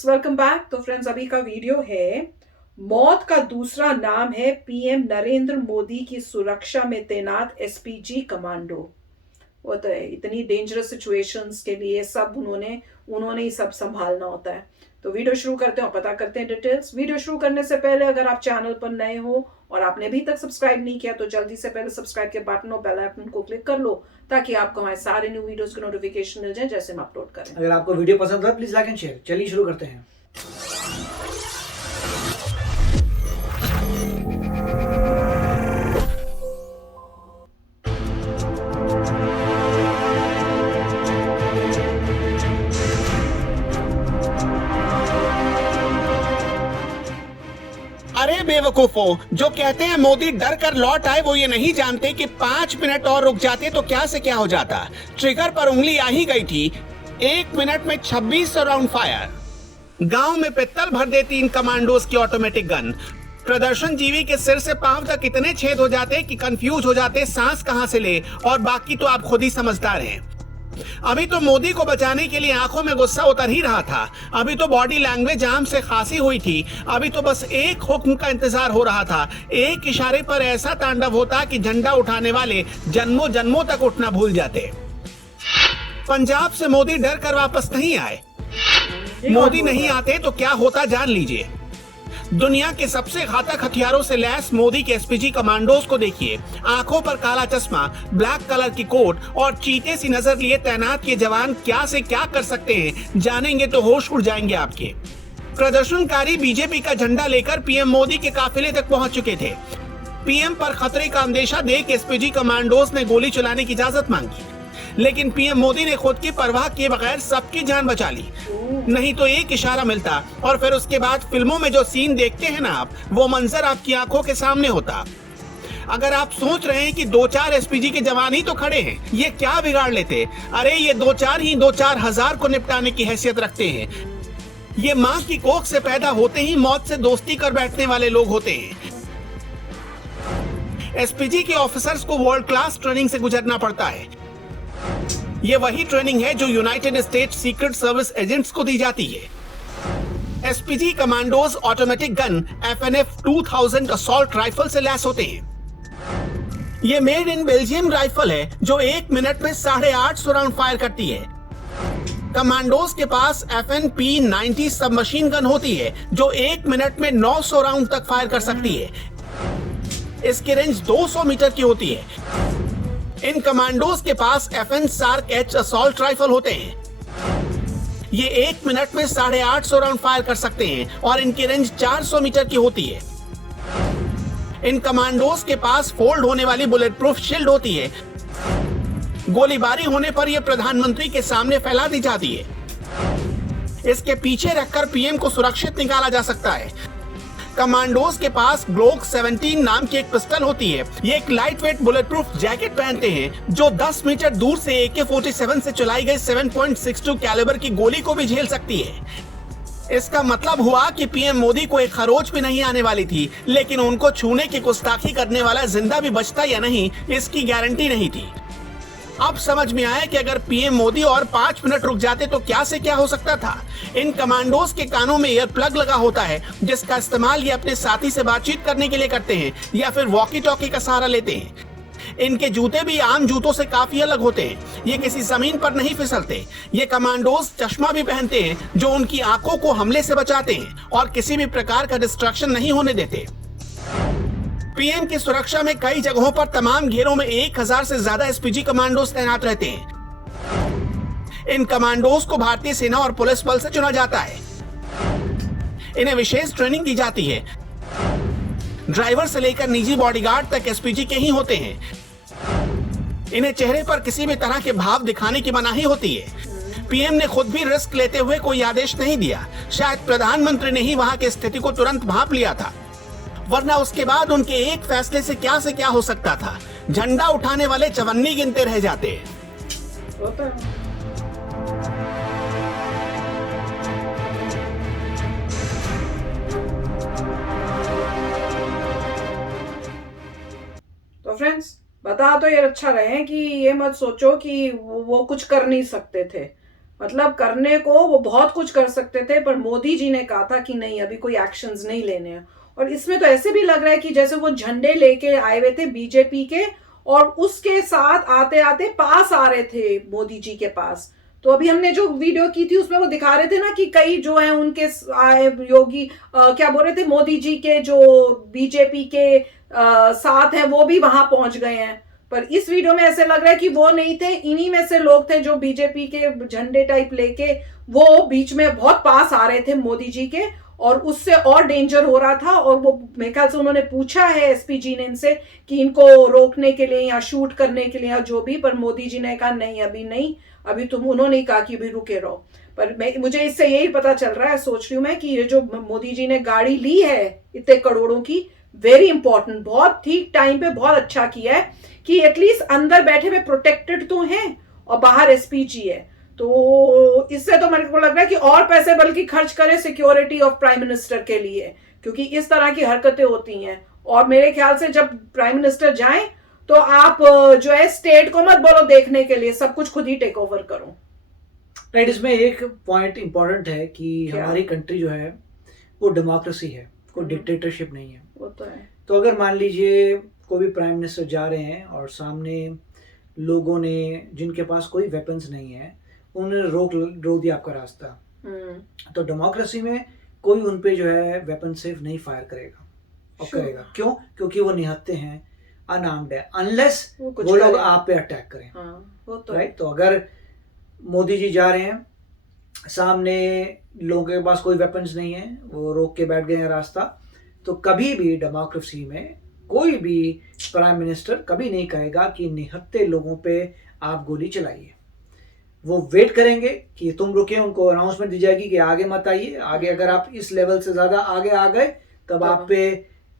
Friends, welcome back. तो friends, अभी का वीडियो है मौत का दूसरा नाम है पीएम नरेंद्र मोदी की सुरक्षा में तैनात एसपीजी कमांडो। वो तो है, इतनी डेंजरस सिचुएशंस के लिए सब उन्होंने ही सब संभालना होता है। तो वीडियो शुरू करते हैं और पता करते हैं डिटेल्स। वीडियो शुरू करने से पहले अगर आप चैनल पर नए हो और आपने अभी तक सब्सक्राइब नहीं किया तो जल्दी से पहले सब्सक्राइब के बटन और बेल आइकन को क्लिक कर लो ताकि आपको हमारे सारे न्यू वीडियोस के नोटिफिकेशन मिल जाए जैसे हम अपलोड करें। अगर आपको वीडियो पसंद है प्लीज लाइक एंड शेयर। चलिए शुरू करते हैं। अरे बेवकूफो, जो कहते हैं मोदी डर कर लौट आए वो ये नहीं जानते कि 5 मिनट और रुक जाते तो क्या से क्या हो जाता। ट्रिगर पर उंगली आ ही गई थी। 1 मिनट में 26 राउंड फायर। गांव में पित्तल भर देती इन कमांडोज की ऑटोमेटिक गन। प्रदर्शन जीवी के सिर से पांव तक इतने छेद हो जाते कि कंफ्यूज हो जाते सांस कहां से ले, और बाकी तो आप खुद ही समझदार हैं। अभी तो मोदी को बचाने के लिए आंखों में गुस्सा उतर ही रहा था। अभी तो बॉडी लैंग्वेज आम से खांसी हुई थी। अभी तो बस एक हुक्म का इंतजार हो रहा था। एक इशारे पर ऐसा तांडव होता कि झंडा उठाने वाले जन्मों जन्मों तक उठना भूल जाते। पंजाब से मोदी डर कर वापस नहीं आए। मोदी नहीं आते तो क्या होता जान लीजिए। दुनिया के सबसे घातक हथियारों से लैस मोदी के एसपीजी कमांडोज को देखिए। आंखों पर काला चश्मा, ब्लैक कलर की कोट और चीते सी नजर लिए तैनात ये जवान क्या से क्या कर सकते हैं, जानेंगे तो होश उड़ जाएंगे आपके। प्रदर्शनकारी बीजेपी का झंडा लेकर पीएम मोदी के काफिले तक पहुंच चुके थे। पीएम पर खतरे का अंदेशा देख एसपीजी कमांडोज ने गोली चलाने की इजाजत मांगी, लेकिन पीएम मोदी ने खुद की परवाह किए बगैर सबकी जान बचा ली। नहीं तो एक इशारा मिलता और फिर उसके बाद फिल्मों में जो सीन देखते हैं ना आप, वो मंजर आपकी आंखों के सामने होता। अगर आप सोच रहे हैं कि 2-4 एसपीजी के जवान ही तो खड़े हैं, ये क्या बिगाड़ लेते, अरे ये 2-4 ही 2-4 हजार को निपटाने की हैसियत रखते हैं। ये माँ की कोख से पैदा होते ही मौत से दोस्ती कर बैठने वाले लोग होते हैं। एसपीजी के ऑफिसर्स को वर्ल्ड क्लास ट्रेनिंग से गुजरना पड़ता है। ये वही ट्रेनिंग है जो United states secret service agents को दी जाती है। SPG commandos automatic gun FNF 2000 assault rifle से लैस होते हैं। ये मेड इन बेल्जियम राइफल है जो 1 मिनट में 850 राउंड फायर करती है। कमांडोज के पास FNP-90 सबमशीन गन होती है जो 1 मिनट में 900 राउंड तक फायर कर सकती है। इसकी रेंज 200 मीटर की होती है। इन कमांडोज के पास FN SCAR H assault rifle होते हैं। ये 1 मिनट में 850 राउंड फायर कर सकते हैं और इनकी रेंज 400 मीटर की होती है। इन कमांडोज के पास फोल्ड होने वाली बुलेट प्रूफ शील्ड होती है। गोलीबारी होने पर यह प्रधानमंत्री के सामने फैला दी जाती है। इसके पीछे रखकर पीएम को सुरक्षित निकाला जा सकता है। कमांडोज के पास ग्लोक 17 नाम की एक पिस्टल होती है। ये एक light weight bullet proof jacket पहनते हैं जो 10 मीटर दूर से AK-47 से चलाई गई 7.62 कैलिबर की गोली को भी झेल सकती है। इसका मतलब हुआ कि पीएम मोदी को एक खरोच भी नहीं आने वाली थी, लेकिन उनको छूने की गुस्ताखी करने वाला जिंदा भी बचता या नहीं इसकी गारंटी नहीं थी। अब समझ में आया कि अगर पीएम मोदी और 5 मिनट रुक जाते तो क्या से क्या हो सकता था। इन कमांडोज के कानों में ईयर प्लग लगा होता है जिसका इस्तेमाल ये अपने साथी से बातचीत करने के लिए करते हैं या फिर वॉकी टॉकी का सहारा लेते हैं। इनके जूते भी आम जूतों से काफी अलग होते हैं। ये किसी जमीन पर नहीं फिसलते। ये कमांडोज चश्मा भी पहनते हैं जो उनकी आंखों को हमले से बचाते हैं और किसी भी प्रकार का डिस्ट्रैक्शन नहीं होने देते। पीएम की सुरक्षा में कई जगहों पर तमाम घेरों में 1000 से ज्यादा एसपीजी कमांडोज तैनात रहते हैं। इन कमांडोज को भारतीय सेना और पुलिस बल से चुना जाता है। इन्हें विशेष ट्रेनिंग दी जाती है। ड्राइवर से लेकर निजी बॉडीगार्ड तक एसपीजी के ही होते हैं। इन्हें चेहरे पर किसी भी तरह के भाव दिखाने की मनाही होती है। पीएम ने खुद भी रिस्क लेते हुए कोई आदेश नहीं दिया। शायद प्रधानमंत्री ने ही वहां की स्थिति को तुरंत भांप लिया था, वरना उसके बाद उनके एक फैसले से क्या हो सकता था। झंडा उठाने वाले चवन्नी गिनते रह जाते। तो फ्रेंड्स, बता तो ये अच्छा रहे कि ये मत सोचो कि वो कुछ कर नहीं सकते थे। मतलब करने को वो बहुत कुछ कर सकते थे, पर मोदी जी ने कहा था कि नहीं, अभी कोई एक्शंस नहीं लेने हैं। और इसमें तो ऐसे भी लग रहा है कि जैसे वो झंडे लेके आए हुए थे बीजेपी के, और उसके साथ आते आते पास आ रहे थे मोदी जी के पास। तो अभी हमने जो वीडियो की थी उसमें वो दिखा रहे थे ना कि कई जो है उनके योगी क्या बोल रहे थे, मोदी जी के जो बीजेपी के साथ हैं वो भी वहां पहुंच गए हैं। पर इस वीडियो में ऐसे लग रहा है कि वो नहीं थे, इन्हीं में से लोग थे जो बीजेपी के झंडे टाइप लेके वो बीच में बहुत पास आ रहे थे मोदी जी के, और उससे और डेंजर हो रहा था। और वो मेरे ख्याल से उन्होंने पूछा है एसपीजी ने इनसे कि इनको रोकने के लिए या शूट करने के लिए या जो भी, पर मोदी जी ने कहा नहीं, अभी नहीं, अभी तुम, उन्होंने कहा कि अभी रुके रहो। पर मुझे इससे यही पता चल रहा है, सोच रही हूँ मैं, कि ये जो मोदी जी ने गाड़ी ली है इतने करोड़ों की, वेरी इंपॉर्टेंट, बहुत ठीक टाइम पे बहुत अच्छा किया है कि एटलीस्ट अंदर बैठे हुए प्रोटेक्टेड तो हैं और बाहर एसपीजी है। तो इससे तो मेरे को लग रहा है कि और पैसे बल्कि खर्च करें सिक्योरिटी ऑफ प्राइम मिनिस्टर के लिए, क्योंकि इस तरह की हरकतें होती हैं। और मेरे ख्याल से जब प्राइम मिनिस्टर जाएं तो आप जो है स्टेट को मत बोलो देखने के लिए, सब कुछ खुद ही टेक ओवर करो। राइट, इसमें एक पॉइंट इंपॉर्टेंट है कि क्या? हमारी कंट्री जो है वो डेमोक्रेसी है, कोई डिक्टेटरशिप नहीं है। वो तो है। तो अगर मान लीजिए कोई भी प्राइम मिनिस्टर जा रहे हैं और सामने लोगों ने जिनके पास कोई वेपन्स नहीं है उन्होंने रोक दिया आपका रास्ता, तो डेमोक्रेसी में कोई उन पे जो है वेपन सिर्फ नहीं फायर करेगा और करेगा। क्यों? क्योंकि वो निहत्थे हैं, अनआर्म्ड है, अनलेस वो लोग आप पे अटैक करें। वो तो राइट, तो अगर मोदी जी जा रहे हैं, सामने लोगों के पास कोई वेपन्स नहीं है, वो रोक के बैठ गए हैं रास्ता, तो कभी भी डेमोक्रेसी में कोई भी प्राइम मिनिस्टर कभी नहीं कहेगा कि निहत्थे लोगों पे आप गोली चलाइए। वो वेट करेंगे कि तुम रुके, उनको अनाउंसमेंट दी जाएगी कि आगे मत आइए, आगे अगर आप इस लेवल से ज्यादा आगे आ गए तब आप पे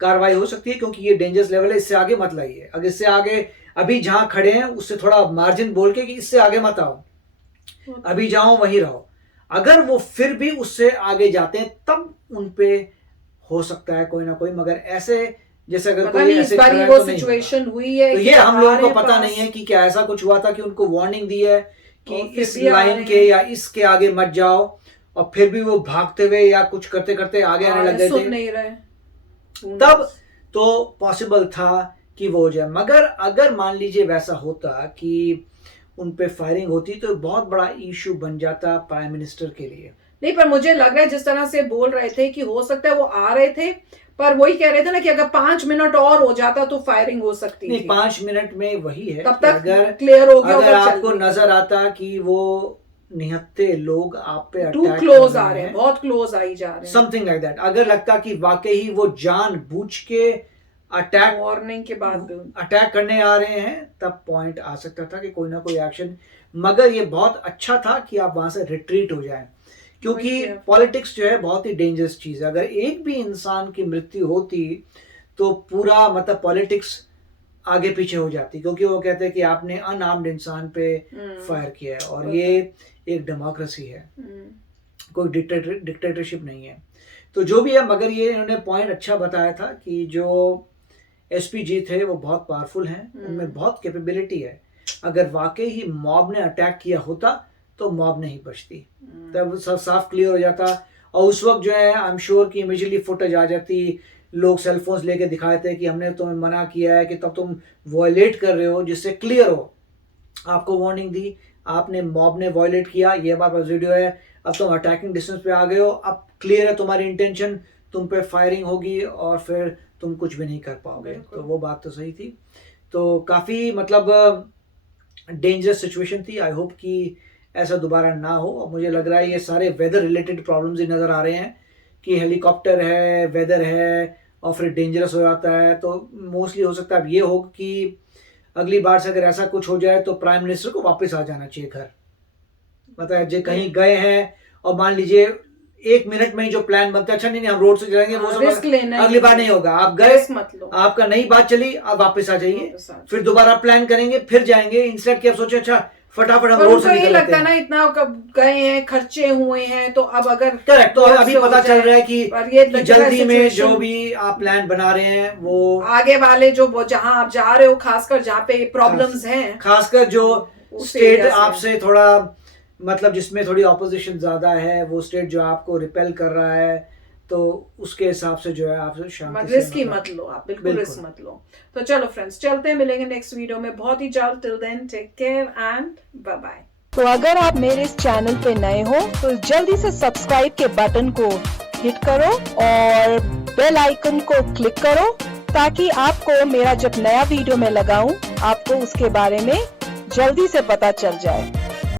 कार्रवाई हो सकती है, क्योंकि ये डेंजरस लेवल है, इससे आगे मत लाइए। अगर इससे आगे अभी जहां खड़े हैं उससे थोड़ा मार्जिन बोल के कि इससे आगे मत आओ, अभी जाओ वहीं रहो। अगर वो फिर भी उससे आगे जाते हैं तब उन पे हो सकता है कोई ना कोई, मगर ऐसे जैसे अगर कोई ऐसे खड़ा है वो तो नहीं सिचुएशन हुई है। तो ये हम लोगों को पता नहीं है कि क्या ऐसा कुछ हुआ था कि उनको वार्निंग दी है कि इस लाइन के या इसके आगे मत जाओ, और फिर भी वो भागते हुए या कुछ करते करते आगे आने लग गए थे, नहीं रहे तब तो पॉसिबल था कि वो हो जाए। मगर अगर मान लीजिए वैसा होता कि उन पे फायरिंग होती तो बहुत बड़ा इशू बन जाता प्राइम मिनिस्टर के लिए। नहीं, पर मुझे लग रहा है जिस तरह से बोल रहे थे कि हो सकता है वो आ रहे थे, पर वही कह रहे थे ना कि अगर 5 मिनट और हो जाता तो फायरिंग हो सकती नहीं, थी। 5 मिनट में वही है, तब तक अगर क्लियर हो गया, अगर आपको नजर आता कि वो निहत्थे लोग आप पे टू अटैक क्लोज आ रहे हैं, बहुत क्लोज आई जा रहे हैं, समथिंग लाइक दैट, अगर लगता कि वाकई ही वो जानबूझ के अटैक वार्निंग के बाद अटैक करने आ रहे हैं, तब पॉइंट आ सकता था कि कोई ना कोई एक्शन। मगर ये बहुत अच्छा था कि आप वहां से रिट्रीट हो जाएं, क्योंकि पॉलिटिक्स जो है बहुत ही डेंजरस चीज है। अगर एक भी इंसान की मृत्यु होती तो पूरा मतलब पॉलिटिक्स आगे पीछे हो जाती, क्योंकि वो कहते हैं कि आपने अनआर्म्ड इंसान पे फायर किया है, और ये एक डेमोक्रेसी है, कोई डिक्टेटरशिप नहीं है। तो जो भी है, मगर ये इन्होंने पॉइंट अच्छा बताया था कि जो एसपीजी थे वो बहुत पावरफुल हैं, उनमें बहुत कैपेबिलिटी है। अगर वाकई ही मॉब ने अटैक किया होता तो मॉब नहीं बचती, तब सब साफ क्लियर हो जाता। और उस वक्त जो है आई एम श्योर कि इमीडिएटली फुटेज आ जाती, लोग सेलफोन्स लेके दिखाते कि हमने तुम्हें मना किया है कि तब तुम वॉयलेट कर रहे हो, जिससे क्लियर हो, आपको वार्निंग दी, आपने मॉब ने वॉयलेट किया, ये हमारे पास वीडियो है, अब तुम अटैकिंग डिस्टेंस पे आ गए हो, अब क्लियर है तुम्हारी इंटेंशन, तुम पे फायरिंग होगी और फिर तुम कुछ भी नहीं कर पाओगे। तो वो बात तो सही थी। तो काफ़ी मतलब डेंजरस सिचुएशन थी। आई होप कि ऐसा दोबारा ना हो। और मुझे लग रहा है ये सारे वेदर रिलेटेड प्रॉब्लम्स ही नज़र आ रहे हैं कि हेलीकॉप्टर है, वेदर है और फिर डेंजरस हो जाता है। तो मोस्टली हो सकता है अब ये हो कि अगली बार से अगर ऐसा कुछ हो जाए तो प्राइम मिनिस्टर को वापस आ जाना चाहिए घर। मतलब जो कहीं गए हैं और मान लीजिए 1 मिनट में ही जो प्लान बनता है, अच्छा नहीं हम रोड से जाएंगे, वो सब अगली बार नहीं होगा, आप गए, आपका नई बात चली, आप वापस आ जाइए, फिर दोबारा प्लान करेंगे, फिर जाएंगे। इंस्टेड कि आप सोचे अच्छा फटाफट हम रोड से निकल लगता है ना, इतना गए हैं, खर्चे हुए हैं, तो अब अगर करेक्ट, तो अभी पता चल रहा है कि जल्दी में जो भी आप प्लान बना रहे हैं वो आगे वाले जो जहां आप जा रहे हो, खासकर जहाँ पे प्रॉब्लम्स हैं, खासकर जो स्टेट आपसे थोड़ा मतलब जिसमें थोड़ी ऑपोजिशन ज़्यादा है, वो स्टेट जो आपको रिपेल कर रहा है, तो उसके हिसाब से जो है आप शांति से रिस्क ही मत लो, आप बिल्कुल रिस्क मत लो। तो चलो फ्रेंड्स, चलते हैं, मिलेंगे नेक्स्ट वीडियो में बहुत ही जल्द। Till then take care and bye bye. तो अगर आप मेरे इस चैनल पे नए हो तो जल्दी से सब्सक्राइब के बटन को हिट करो और बेल आइकन को क्लिक करो, ताकि आपको मेरा जब नया वीडियो मैं लगाऊं आपको उसके बारे में जल्दी से पता चल जाए।